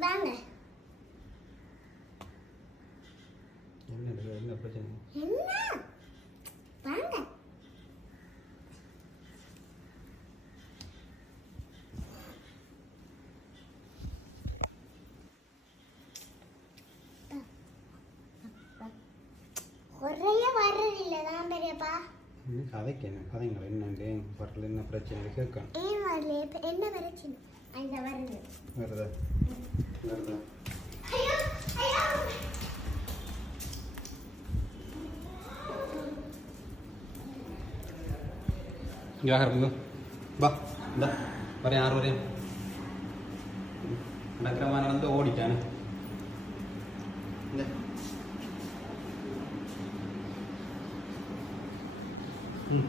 வாங்க. என்ன பிரச்சனை? என்ன? வாங்க. ஒரே வரல தான் பெரியப்பா. கதைக்கு என்ன கதைங்களா என்னண்டு வரல என்ன பிரச்சனை கேட்கணும். ஏன் வரல? என்ன பிரச்சனை? அந்த வருது. வருதா? வருதா? ஐயோ ஐயோ. யாருங்க? வா இந்த வரேன் யார் வரேன் நடக்கிறமா நடந்து ஓடிட்டானே இந்த ம்